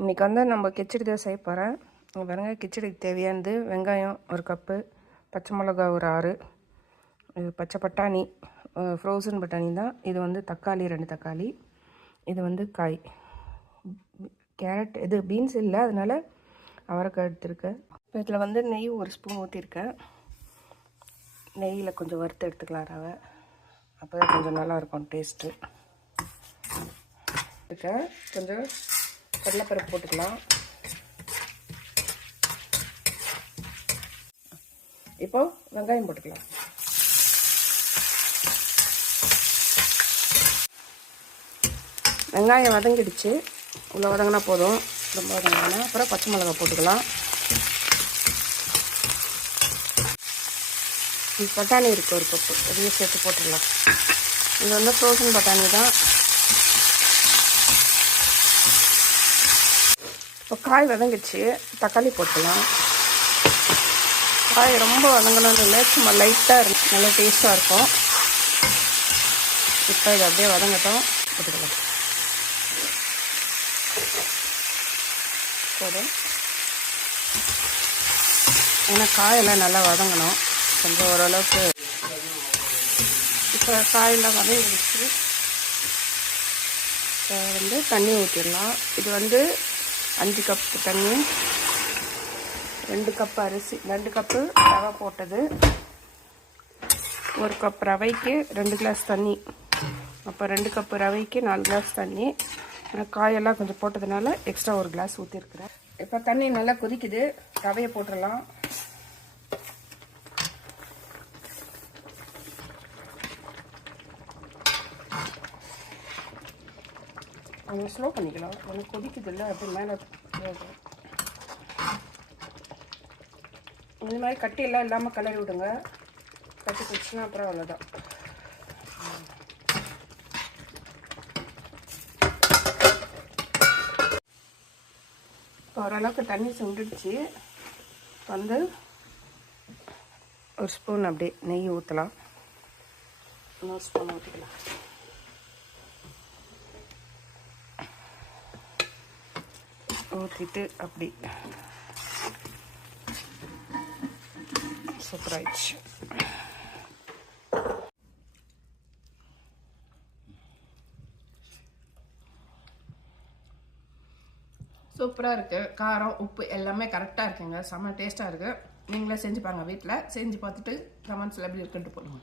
இன்றைக்கி வந்து நம்ம கிச்சடி தான் செய்ய போகிறேன். பாருங்க, கிச்சடிக்கு தேவையானது வெங்காயம் 1 கப்பு, பச்சை மிளகா ஒரு 6, இது பச்சை பட்டாணி, ஃப்ரோசன் பட்டாணி தான். இது வந்து தக்காளி 2 தக்காளி, இது வந்து காய், கேரட், இது பீன்ஸ் இல்லை, அதனால் அவரைக்காய் எடுத்துருக்கேன். இப்போ இதில் வந்து நெய் 1 ஸ்பூன் ஊற்றிருக்கேன். நெய்யில் கொஞ்சம் வறுத்து எடுத்துக்கலாம் ரவை, அப்போ தான் கொஞ்சம் நல்லாயிருக்கும் டேஸ்ட்டு. கொஞ்சம் கடலைப்பருப்பு போட்டுக்கலாம். இப்போ வெங்காயம் போட்டுக்கலாம். வெங்காயம் வதங்கிடுச்சு, இவ்வளோ வதங்கினா போதும், ரொம்ப வதங்கினா. அப்புறம் பச்சை மிளகா போட்டுக்கலாம். பட்டாணி இருக்குது 1 கப்பு, அதையும் சேர்த்து போட்டுடலாம். இது வந்து ஃப்ரோசன் பட்டாணி தான். இப்போ காய் வதங்கிடுச்சு, தக்காளி போட்டுக்கலாம். காய் ரொம்ப வதங்கணும்னு இல்லை, சும்மா லைட்டாக இருக்கும், நல்லா டேஸ்ட்டாக இருக்கும். இப்போ இது அப்படியே வதங்கட்டும், போட்டுக்கலாம். போதும், ஏன்னா காயெல்லாம் நல்லா வதங்கணும், கொஞ்சம் ஓரளவுக்கு. இப்போ காயெல்லாம் வதங்கிடுச்சு. இப்போ வந்து தண்ணி ஊற்றிடலாம். இது வந்து 5 கப்பு தண்ணி, 2 கப்பு அரிசி, 2 கப்பு ரவை போட்டது, 1 கப் ரவைக்கு 2 கிளாஸ் தண்ணி. அப்போ 2 கப்பு ரவைக்கு 4 கிளாஸ் தண்ணி. காயெல்லாம் கொஞ்சம் போட்டதுனால எக்ஸ்ட்ரா 1 கிளாஸ் ஊற்றிருக்கிறேன். இப்போ தண்ணி நல்லா கொதிக்குது, ரவையை போட்டுடலாம். கொஞ்சம் ஸ்லோ பண்ணிக்கலாம், கொஞ்சம் கொதிக்குது இல்லை, அப்படி மேலே இந்த மாதிரி கட்டியெல்லாம் இல்லாமல் கிளறி விடுங்க. கட்டி குடிச்சுன்னா அப்புறம் அவ்வளோதான். ஓரளவுக்கு தண்ணி சுண்டுடுச்சு. வந்து 1 ஸ்பூன் அப்படியே நெய் ஊற்றலாம். 1 ஸ்பூன் ஊற்றிக்கலாம். ஊற்றிட்டு அப்படி சூப்பராகிடுச்சு. சூப்பராக இருக்குது. காரம் உப்பு எல்லாமே கரெக்டாக இருக்குங்க, செம்ம டேஸ்ட்டாக இருக்குது. நீங்களே செஞ்சு பாருங்க, வீட்டில் செஞ்சு பார்த்துட்டு கமெண்ட்ஸில் எப்படி இருக்குன்ட்டு போடுங்க.